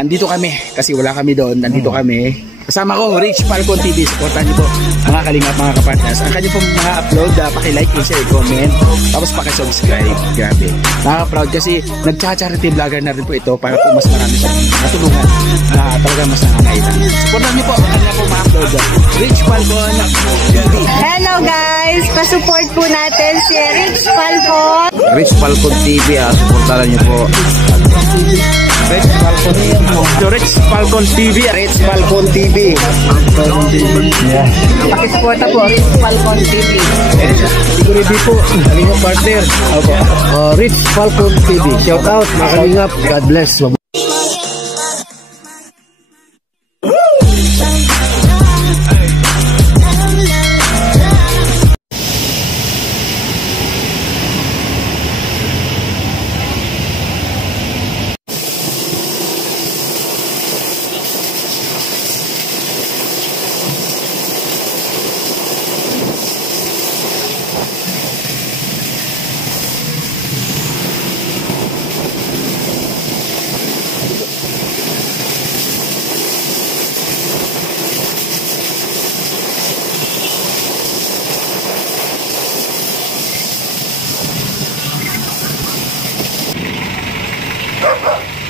Nandito kami kasi wala kami doon. Nandito kami. Kasama ko, Rich Falcon TV. Supportan niyo po mga kalingap, mga kapartners. Ang kanyang pong mga upload, paki-like, share, comment. Tapos paki-subscribe. Grabe. Nakaka-proud kasi nagcha-charity vlogger na rin po ito para po mas marami sa matulungan na talaga mas nangangailangan. Supportan niyo po ang kanyang pong mga upload. Rich Falcon TV. Hello guys! Pasupport po natin si Rich Falcon. Rich Falcon TV, supportan niyo po. Rich Falcon TV. Rich Falcon TV. Rich Falcon TV. Yeah. Pakisuporta po, Rich Falcon TV. Siguro di po. Kalingap partner. Rich Falcon TV. Shout out, mga kalingap. God bless.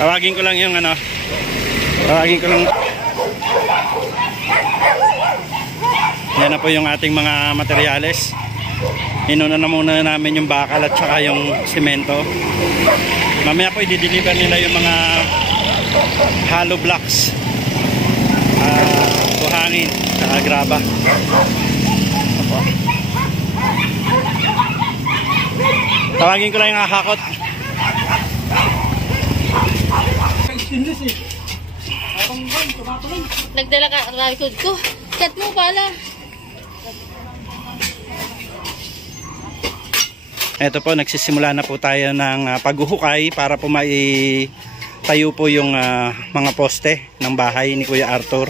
Tawagin ko lang yung ano. Tawagin ko lang. Yan na po yung ating mga materyales. Inuna na muna namin yung bakal at saka yung simento. Mamaya po i-deliver nila yung mga hollow blocks. Buhangin saka graba. Tawagin ko lang yung hakot. Nagdala ka ang likod ko. Cut mo pala. Ito po, nagsisimula na po tayo ng paghuhukay para po tayo po yung mga poste ng bahay ni Kuya Arthur.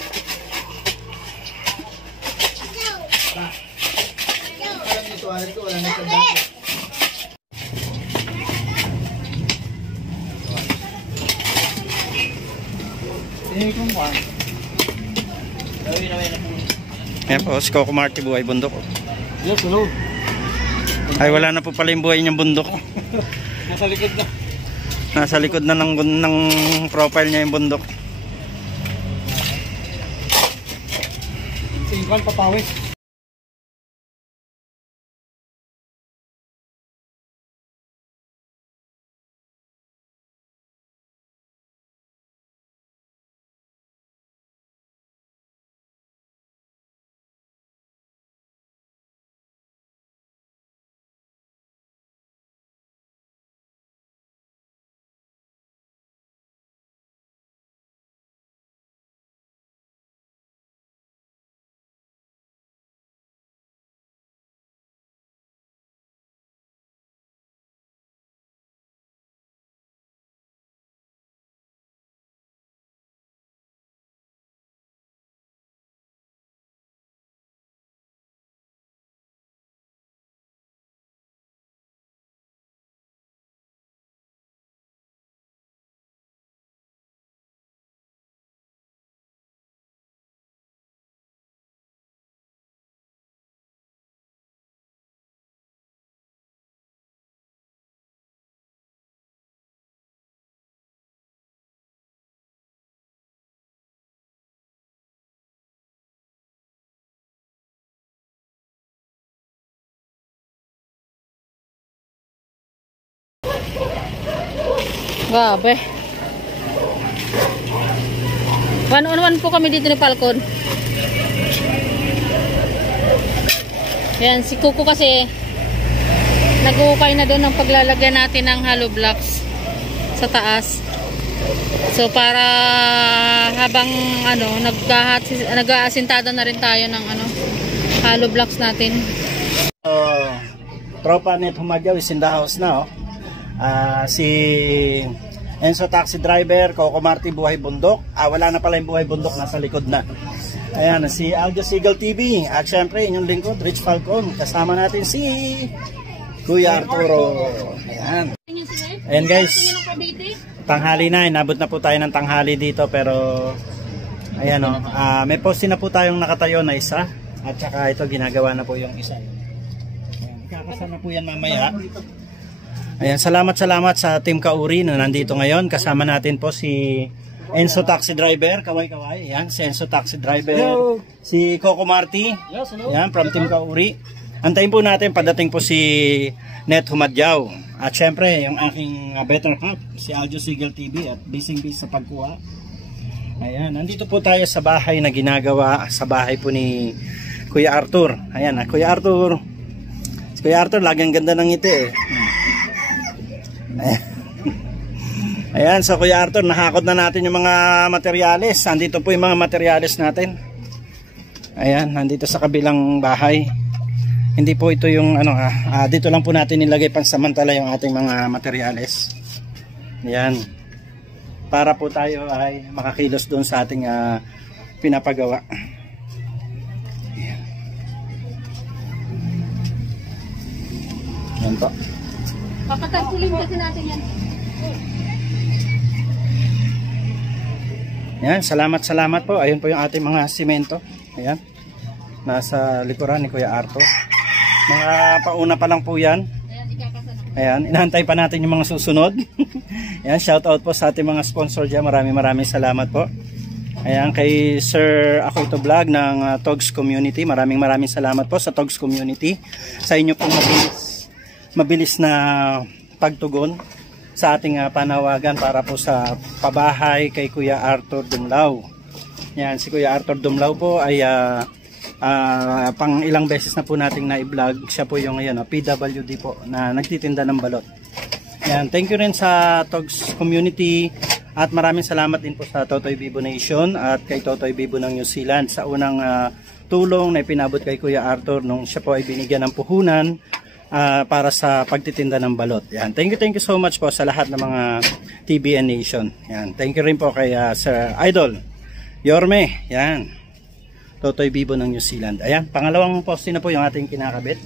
Ayan po, si Coco Marty buhay bundok. Yes, hello. Ay, wala na po pala yung buhay niyang bundok. Nasa likod na. Nasa likod na ng profile niya yung bundok. Tingkan papawis. Grabe. One-on-one po kami dito ni Falcon. Yan, si Kuko kasi nag-uukay na doon ng paglalagyan natin ng hollow blocks sa taas. So para habang nag-aasintada na rin tayo ng hollow blocks natin. Tropa ni Pumadyaw is in the house na. Si Enzo taxi driver, Coco Marty buhay bundok. Wala na pala yung buhay bundok, nasa likod na. Ayan, si Aljo Seagal TV. At syempre, inyong lingkod, Rich Falcon. Kasama natin si Kuya Arturo. Ayan. Ayan guys. tanghali na, inabot na po tayo ng tanghali dito, pero ayan o, may poste na po tayong nakatayo na isa, at saka ito ginagawa na po yung isa. Ayan, ikakasal na po yan mamaya. Ayan, salamat sa Team Kauri na nandito ngayon. Kasama natin po si Enzo Taxi Driver, kaway-kaway. Ayan, si Enzo Taxi Driver. Hello. Si Coco Marti. Yes, ayan, from Team Kauri. Antayin po natin, padating po si Net Humadyaw. At syempre, yung aking better half, si Aljo Sigal TV at busy sa pagkuha. Ayan, nandito po tayo sa bahay na ginagawa, sa bahay po ni Kuya Arthur. Ayan, Kuya Arthur. Si Kuya Arthur, laging ganda ng ngiti eh. Ayan, so Kuya Arthur, nahakot na natin yung mga materyales. Nandito po yung mga materyales natin. Ayan, nandito sa kabilang bahay. Hindi po ito yung ano dito lang po natin nilagay pansamantala yung ating mga materyales. Ayan. Para po tayo ay makakilos doon sa ating pinapagawa. Ayan. Ayan po. Papatagpulin kasi natin yan. Ayan, salamat po. Ayun po yung ating mga simento. Ayan. Nasa likuran ni Kuya Arthur. Mga pauna pa lang po yan. Ayan, inaantay pa natin yung mga susunod. Ayan, shout out po sa ating mga sponsor dyan. Maraming salamat po. Ayan, kay Sir Ako Ito Vlog ng Togs Community. Maraming salamat po sa Togs Community. Sa inyo pong mabilis na pagtugon sa ating panawagan para po sa pabahay kay Kuya Arthur Dumlao. Ayan, si Kuya Arthur Dumlao po ay pang ilang beses na po nating na-vlog. Siya po yung PWD po na nagtitinda ng balot. Yan, thank you rin sa Togs Community at maraming salamat din po sa Totoy Bibo Nation at kay Totoy Bibo ng New Zealand sa unang tulong na ipinabot kay Kuya Arthur nung siya po ay binigyan ng puhunan para sa pagtitinda ng balot. Yan, thank you so much po sa lahat ng mga TBN Nation. Yan, thank you rin po kay Sir Idol Yorme. Yan, Totoy Bibo ng New Zealand. Ayan, pangalawang poste na po yung ating kinakabit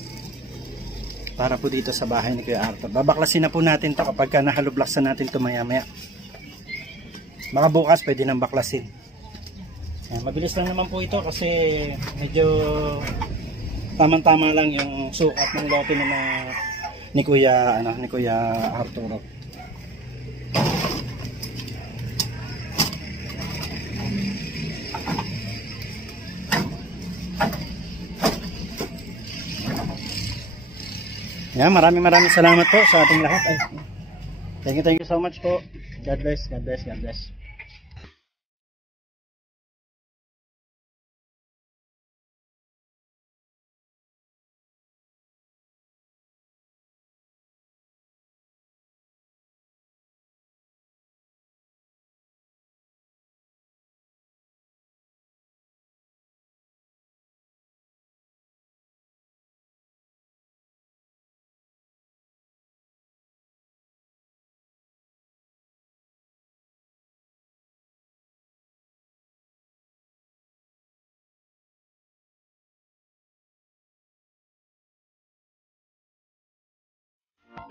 para po dito sa bahay ni Kuya Arthur. Babaklasin na po natin to kapag nahalublaksan natin ito maya-maya. Baka bukas pwede nang baklasin. Ayan, mabilis lang naman po ito kasi medyo tamang-tama lang yung sukat ng lote ni Kuya Arturo. Yan, maraming salamat po sa ating lahat. Ay, thank you so much po. God bless.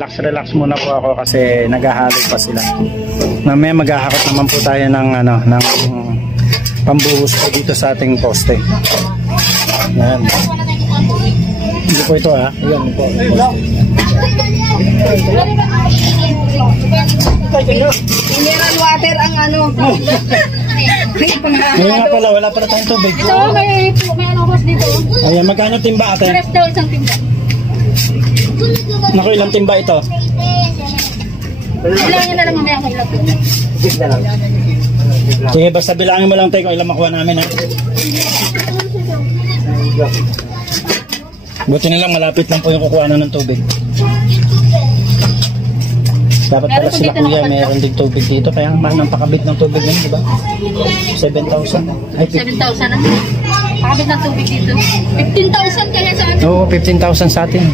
Relax muna po ako kasi naghahalo pa sila. Mamaya maghahakot naman po tayo ng pambuhos po dito sa ating poste. Yan. Hindi po ito Yan po. Mineral water ang Ngayon nga pala, wala pala tayong tubig. Ito, may hose dito. Ayan, magkano timba ate? 3 daw isang timba. Naku, ilang timba ito? Bilangin na lang mamaya kung ilang timba. Sige, basta bilangin mo lang tayo kung ilang makuha namin Buti na lang, malapit lang po yung kukuhanan ng tubig. Dapat pala sila kuya, mayroon din tubig dito. Kaya mahal ng pakabit ng tubig ngayon, diba? 7,000. Ay, 7,000 na. Pakabit ng tubig dito. 15,000 kaya sa atin. Oo, 15,000 sa atin.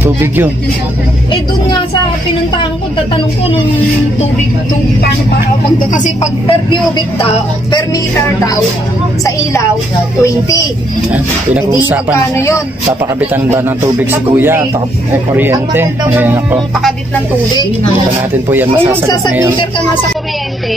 Tubig yun. Doon nga sa pinuntahan ko, itatanong ko nung tubig, paano pa, kasi pag per cubic daw, per meter daw, sa ilaw, 20. Pinag-uusapan. Paano yun? Papakabitan ba ng tubig si Kuya? Kuryente? Ang mahal daw Ayan ako. ng pakabit ng tubig. Ito natin po yan Kung masasagot ngayon. magsasabiter ka nga sa kuryente,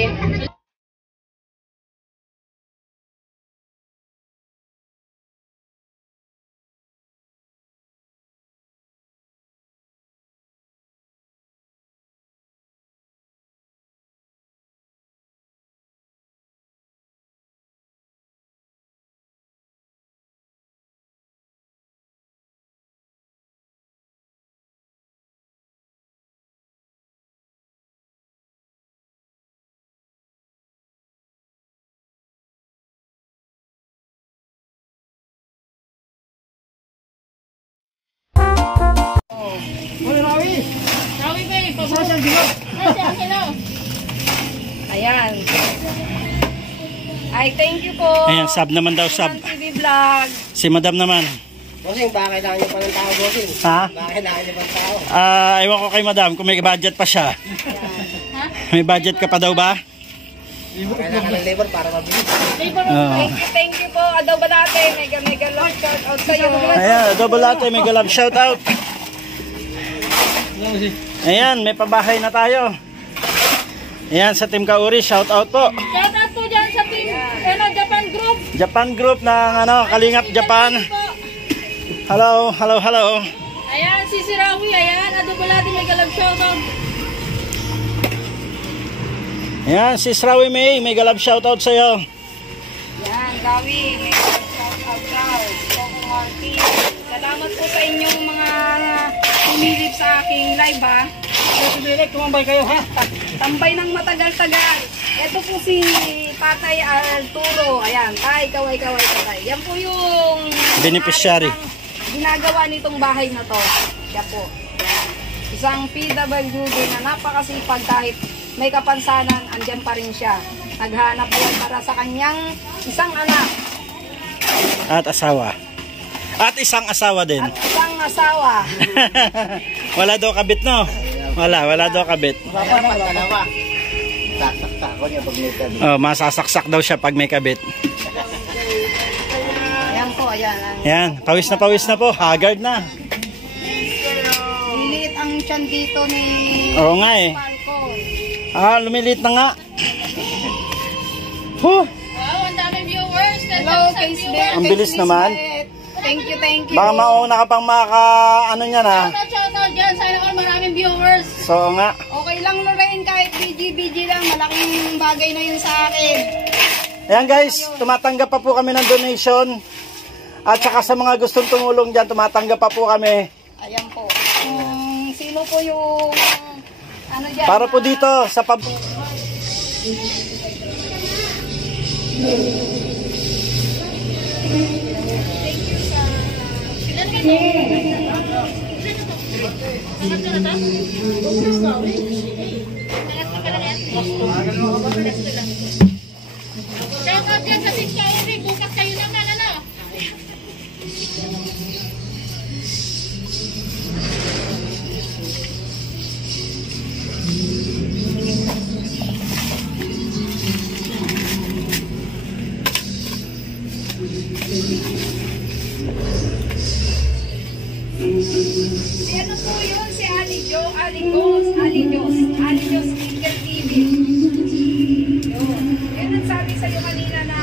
ayan. Ay, thank you po. Ayan, sub naman daw, sub. TV Vlog. Si Madam naman. Bossing, baka kailangan niyo pa ng tao, bossing. Ha? Baka kailangan niyo pa ng tao. Ewan ko kay Madam kung may budget pa siya. May budget ka pa daw ba? Kailangan ng labor para mabilis. Thank you po. Adobo natin. Mega love shout out sa'yo. Ayan, double latte, may galab shout out. Ayan, may pabahay na tayo. Ayan, sa Team Kauri, shout out po. Shout out po dyan sa team Japan Group. Japan Group ng Kalingap Japan. Hello, hello, hello. Ayan, si Sirawi. Ayan, adobo natin may galab shout out. Ayan, si Srawi May galab shout out sa'yo. Yan, Gawi. Mega love shout out daw. Coco Martin. Salamat po sa inyong mga humilip sa aking live, ha. Tumambay kayo, ha? Tambay ng matagal-tagal. Ito po si Patay Arturo. Ayan, ay, kaway. Yan po yung Beneficiary. ginagawa nitong bahay na to. Yan po. Isang PWD na napakasipag kahit may kapansanan, andyan pa rin siya. Naghanap buhay para sa kanyang isang anak. At asawa. At isang asawa din. At isang asawa. Wala daw kabit, no? Wala daw kabit. Dapat dalawa. Saksak ko niya pag may kabit. Oh, masasaksak daw siya pag may kabit. Ayan po, ayan. Yan, pawis na po. Haggard na. Liliit ang tiyan dito ni Oo nga eh. Falcon. Lumilit na nga. Huh. Wow, ang daming viewers. Hello, Case Bear. Ang bilis naman. Thank you. Baka mauna ka pang ano niya na. Shout out dyan. Sana all maraming viewers. So nga. Okay lang, Lorraine, kahit BG lang. Malaking bagay na yun sa akin. Ayan guys, tumatanggap pa po kami ng donation. At saka sa mga gustong tumulong dyan, tumatanggap pa po kami. Ayan po. Sino po yung ano dyan? Para po dito sa Shout out dyan sa team Kauri. Bukas kayo naman, ano? Si ano po yun? Si Ali Jos Speaker TV. Yun. Yan ang sabi sa'yo kanina na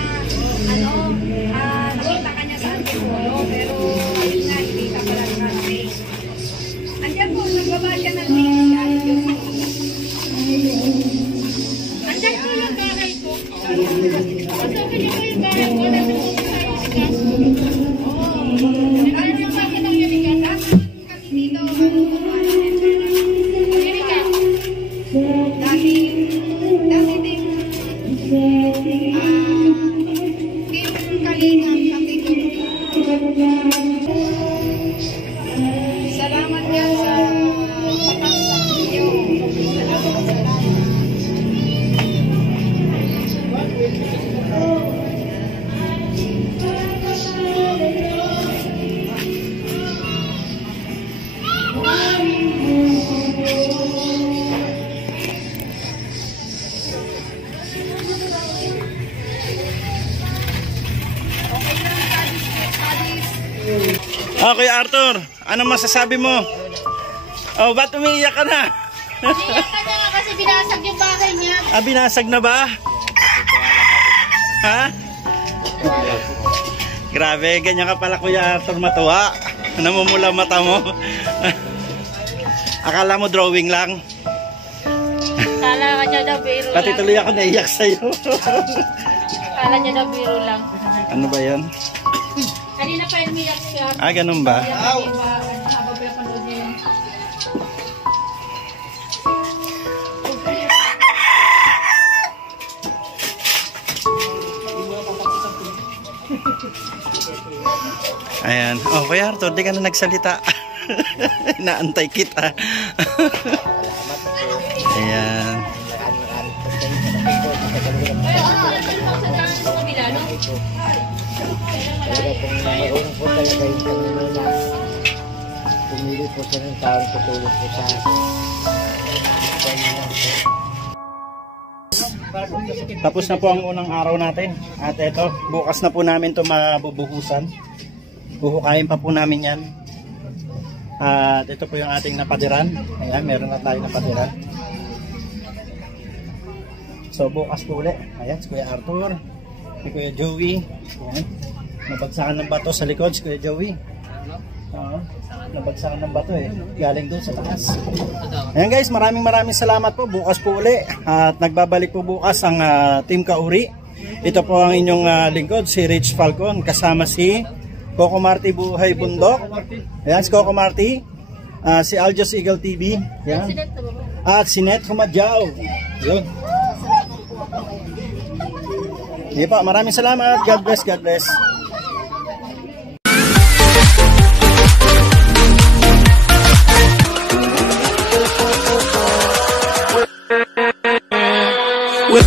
nakita ka niya sa Antipolo, pero kanina hindi ka pala nakarating. Andiyan po, nagbaba siya ng link si Ali Jos. Andiyan po yung bahay ko. Pasok niyo po yung bahay ko. Nandun po sa isgas. Ano yung bakit ang yunigas? Kami dito, Yunigas. dati din, Team Kalingap, nandito. Salamat yan sa inyo. Salamat. Okay, Arthur, ano masasabi mo? Oh, ba't umiiyak ka na? Iyak ka na nga kasi binasag yung bahay niya. Ah, binasag na ba? Ha? Grabe, ganyan ka pala Kuya Arthur matuwa. Namumula mata mo. Akala mo drawing lang. Kala niya daw biro Pati lang. tuloy ako naiyak sa'yo. Kala niya daw biro lang. Ano ba yan? Kanina pa yung umiyak siya. Ah, ganun ba? Habang pinapanood niya yun. Ayan. Oh, Kuya Arthur, di ka na nagsalita. Inaantay kita. Ayan. Pero sa daan sa kabila, no? Talaga pong marunong po talaga yung kanina na pumili po siya ng taon tutulog po sa Tapos na po ang unang araw natin. At eto, bukas na po namin ito mabubuhusan. Buhukayin pa po namin yan. At ito po yung ating napadiran. Ayan, meron na tayo napadiran. So bukas po ulit. Ayan, si Kuya Arthur, si Kuya Joey. Ayan. Nabagsakan ng bato sa likod si Kuya Joey. Nabagsakan ng bato eh. Galing doon sa taas. Ayan guys, maraming salamat po. Bukas po uli. At nagbabalik po bukas ang Team Kauri. Ito po ang inyong lingkod, si Rich Falcon. Kasama si Coco Marti Buhay Bundok. Ayan, si Coco Marti. Si Aljos Eagle TV. Ayan. At si Net Humadjao. Yun. Hindi pa, maraming salamat. God bless, God bless. With